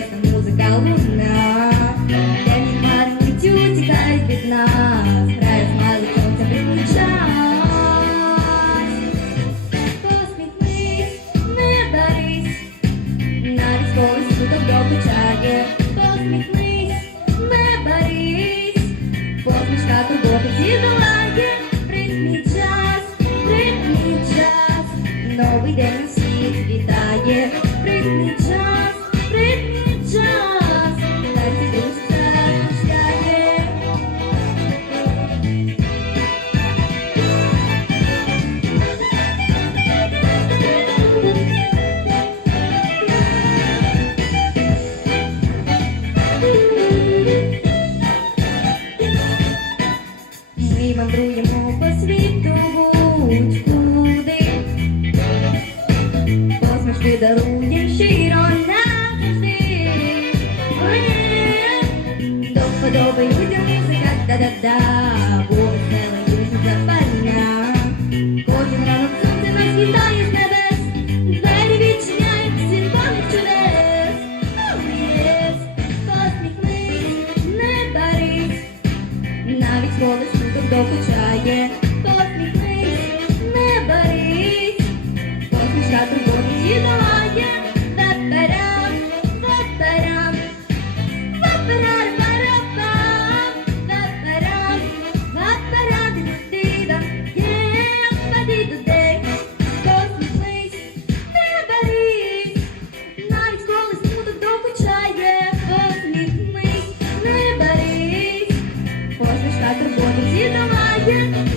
интересна музыка луна Я не марничу, текает без нас. Страя с малышом тебя приключать. Посмехнись, не борись на весь Навіть скорость в докучає чаге, посмехнись, не борись Посмішка турботи дідолає Прийміть час, прийміть час. Новый день всіх вітає мандруємо по щиро назавжди. Е, до вподоби людям музика, да-да-да, веселий пісня запання. Кожен ранок сонце нас вітає з небес, двері відчиняють світових чудес. Oh, yes, посміхнись, не парись, навіть коли докучає, посміхнись, не борись, посмішка турботи з'їдає, веберам, веберам, веберар, барабам, веберам, веберам, дитина, є, туди, посміхнись, не борись, навіть коли смуток докучає, посміхнись, не борись, посмішка турботи Yeah.